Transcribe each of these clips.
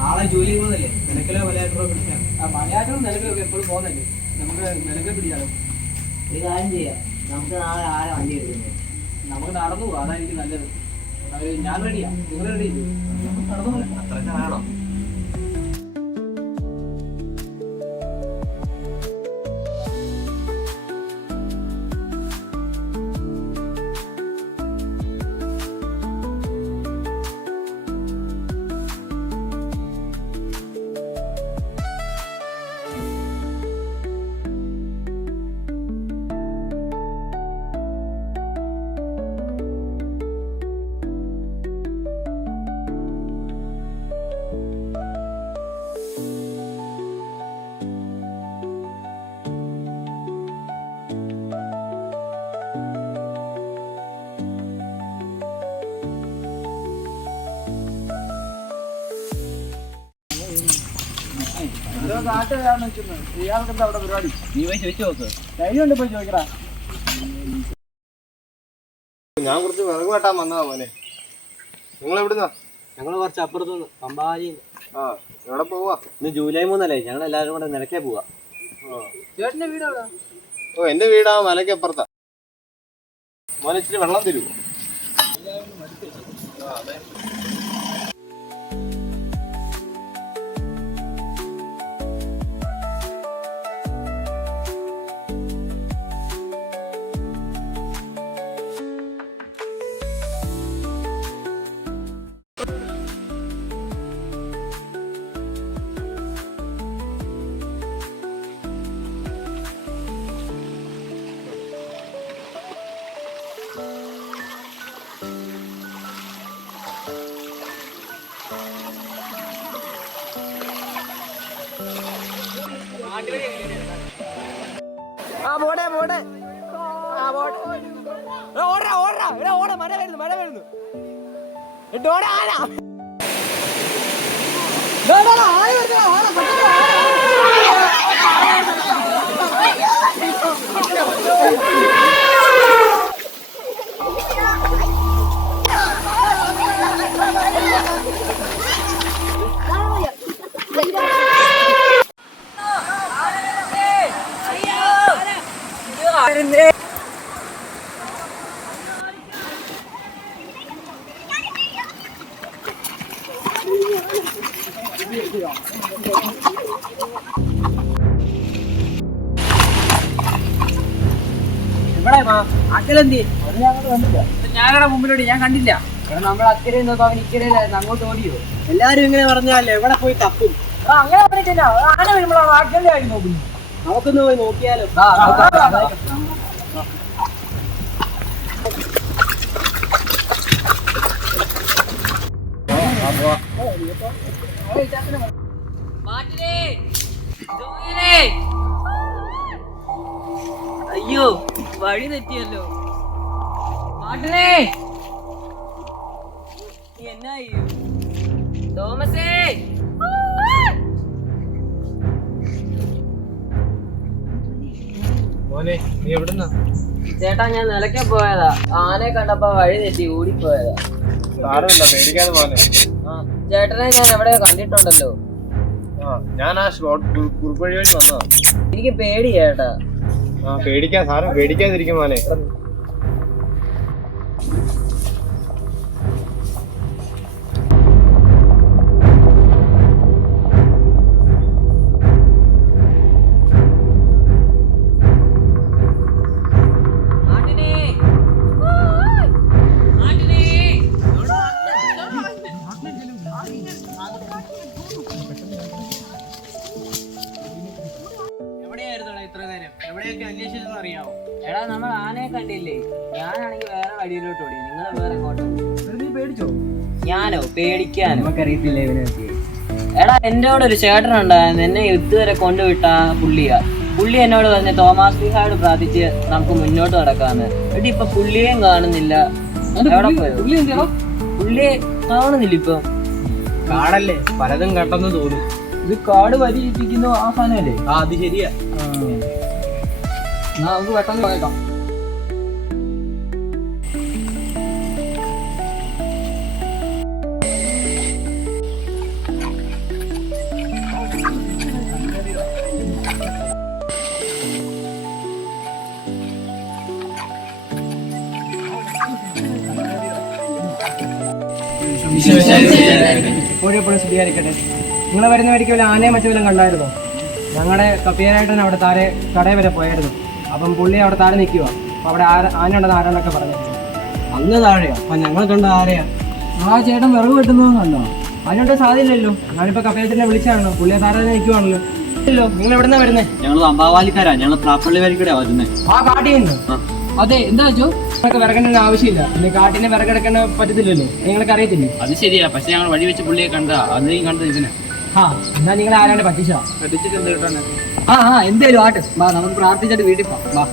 നാളെ ജോലി പോകുന്നല്ലേ നിലക്കലോ മലയാറ്റോ പിടിക്കാം. മലയാറ്റവും നിലക്കലൊക്കെ എപ്പോഴും പോകുന്നല്ലേ, നമുക്ക് നിലക്കൽ പിടിക്കാലോ. ഒരു കാര്യം ചെയ്യാം, നമുക്ക് നാളെ ആരെ വണ്ടി എടുക്കുന്നത്, നമുക്ക് നടന്നു പോകാം, അതായിരിക്കും നല്ലത്. ഞാൻ റെഡിയാ, നിങ്ങൾ റെഡി നടന്നു അത്രയൊക്കെ വേണം. ഇയാൾക്കെന്താ അവിടെ പരിപാടി? നീ പോയി ചോദിച്ചു നോക്ക്. ധൈര്യമുണ്ട് പോയി ചോദിക്കടാ. ഞാൻ കുറച്ച് വിറക് വെട്ടാൻ വന്നതാ മോനെ. നിങ്ങൾ എവിടുന്നാ? ഞങ്ങൾ കുറച്ച് അപ്പുറത്തുനിന്ന് പമ്പാരി. ആ, എവിടെ പോവാ? ഇന്ന് ജൂലൈ 3 ഞങ്ങൾ എല്ലാവരും കൂടെ നിലയ്ക്കേ പോവാ. ചേട്ടന്റെ വീട് എവിടെ? ഓ, എന്റെ വീടാ മലയ്ക്ക് അപ്പുറത്താ. മോനെ ഇച്ചിരി വെള്ളം തരുമോ? മഴ വരുന്നു. ഞാനവിടെ മുമ്പിലോട്ട് ഞാൻ കണ്ടില്ല. നമ്മൾ അക്കരെ നോക്കാം, അവൻ ഇക്കരയിലായിരുന്നു, അങ്ങോട്ട് ഓടിയോ? എല്ലാരും ഇങ്ങനെ പറഞ്ഞാലേ എവിടെ പോയി തപ്പും. അങ്ങനെ പറഞ്ഞിട്ടില്ല, ആന വരുമ്പോഴാണ് ആക്കല്ലേ ആയി നോക്കുന്നു. നമുക്കൊന്ന് പോയി നോക്കിയാലോ? അയ്യോ, വഴി തെറ്റിയല്ലോ. മാട്ടിനെ എന്നാ തോമസേ, മോനെ നീ എവിടുന്നാ? ചേട്ടാ ഞാൻ നിലയ്ക്ക് പോയതാ, ആനയെ കണ്ടപ്പോ വഴി തെറ്റി ഓടിപ്പോയതാ. സാരമില്ല, പേടിക്കാതെ മോനെ. ചേട്ടനെ ഞാൻ എവിടെയോ കണ്ടിട്ടുണ്ടല്ലോ. ഞാൻ ആ കുറുക്ക് വഴി വന്നതാ. എനിക്ക് പേടി ചേട്ടാ. പേടിക്കാതിരിക്കും മോനെ. അറിയാമോ? എടാ നമ്മൾ ആനയെ കണ്ടില്ലേ? ഞാനാണെങ്കിൽ വേറെ വഴിയിലോട്ട് ഓടി, നിങ്ങൾ വേറെ എങ്ങോട്ടോ. നീ പേടിച്ചോ? ഞാനോ പേടിക്കാൻ? നമുക്കറിയത്തില്ല ഇവനെ. എടാ എന്റെ കൂടെ ഒരു ചേട്ടനുണ്ടായിരുന്നു, എന്നെ ഇതുവരെ കൊണ്ടുവിട്ട പുള്ളി എന്നോട് പറഞ്ഞ തോമാസ് ലീഹായോട് പ്രാർത്ഥിച്ച് നമുക്ക് മുന്നോട്ട് നടക്കാന്ന്. എടി ഇപ്പൊ പുള്ളിയേയും കാണുന്നില്ല. എവിടെ പോയോ? പുള്ളിയെ കാണുന്നില്ല ഇപ്പൊ. കാടല്ലേ, പലതും കണ്ടെന്ന് തോന്നും. ഇത് കാട് വരിയിപ്പിക്കുന്നു ആ സാധനല്ലേ? അത് ശരിയാ. നമുക്ക് പെട്ടെന്ന് പോയേക്കാം. എപ്പോഴും ശുദ്ധീകരിക്കട്ടെ. നിങ്ങൾ വരുന്ന വഴിക്ക് വല്ല ആനയെ മറ്റു കണ്ടായിരുന്നോ? ഞങ്ങളുടെ കപ്പിയാരായിട്ടാണ് അവിടെ താരെ കടയിൽ വരെ പോയായിരുന്നു. അപ്പം പുള്ളി അവിടെ താഴെ നിൽക്കുക. അപ്പോൾ അവിടെ ആന ഉണ്ടെന്ന് ആരാണ്ടൊക്കെ പറഞ്ഞു. അങ്ങ് താഴെയോ? അപ്പം ഞങ്ങൾ കണ്ട ആരെയാ? ആ ചേട്ടൻ വിറവ് വെട്ടുന്നതെന്ന് കണ്ടോ? അതിനോട്ട് സാധ്യതയില്ലല്ലോ. ഞാനിപ്പോൾ കപ്പിയാരത്തിനെ വിളിച്ചാണല്ലോ, പുള്ളിയെ താഴെ നിൽക്കുവാണല്ലോ. ഇല്ലല്ലോ. നിങ്ങൾ എവിടെ നിന്നാണ് വരുന്നത്? ഞങ്ങൾ അമ്പാവാലിക്കാരാ, ഞങ്ങൾ പ്രാപ്പള്ളി വരിക്കൂടെ വരുന്നത്. ആ കാട്ടിന്ന്. അതെ, എന്താ വെച്ചോ? നിങ്ങൾക്ക് വിറകേണ്ട ആവശ്യമില്ല. പിന്നെ കാട്ടിന് വിറകെടുക്കേണ്ട പറ്റത്തില്ലല്ലോ, നിങ്ങൾക്ക് അറിയത്തില്ലേ? അത് ശരിയാ, പക്ഷെ ഞങ്ങൾ വഴി വെച്ച് പുള്ളിയെ കണ്ടാ അന്നേയും കണ്ടത് ഇതിനെ. ആ, എന്നാ നിങ്ങൾ ആരാണ്ട് പറ്റിച്ചാ? പറ്റിച്ചിട്ട് എന്ത് കിട്ടാണ്? എന്തേലും ആട്ടെ, വാ നമുക്ക് പ്രാർത്ഥിച്ചിട്ട് വീട്ടിൽ പോവാം. വാ.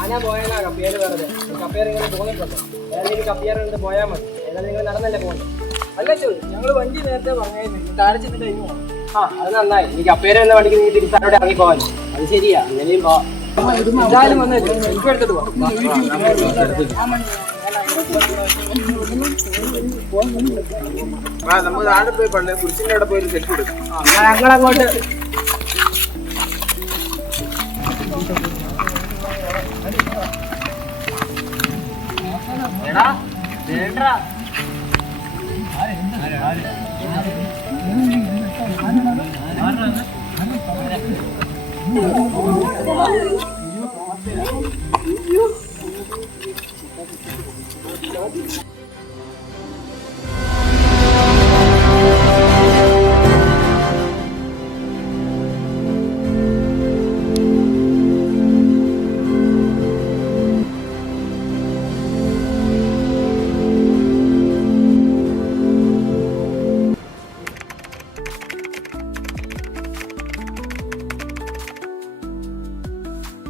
ആന പോയാലാ കപ്പിയാര് വെറുതെ. കപ്പിയാർ ഇങ്ങനെ തോന്നിട്ടുണ്ട്. ഏതെങ്കിലും കപ്പിയാർ കൊണ്ട് പോയാൽ മതി. ഏതായാലും നിങ്ങൾ നടന്നല്ലേ പോകുന്നത്? അല്ല ചോ, ഞങ്ങൾ വണ്ടി നേരത്തെ പറഞ്ഞായിരുന്നു, താഴെ ചെന്നിട്ട് കഴിഞ്ഞു പോകണം. അത് നന്നായി. ഈ കപ്പിയാര് എന്ന വണ്ടിക്ക് നീ തിരിച്ചാലോടെ ഇറങ്ങി പോകാൻ. അത് ശരിയാ, അങ്ങനെയും പോവാം. എന്തായാലും വന്നിട്ട് എനിക്ക് എടുത്തിട്ട് പോവാം. നമ്മൾ താഴെ പോയി പള്ളി കുരിശിന്റെ അവിടെ പോയി സെൽഫി എടുക്കും. ഞങ്ങളങ്ങോട്ട് എടാ വേണ്ടാ. ആരാ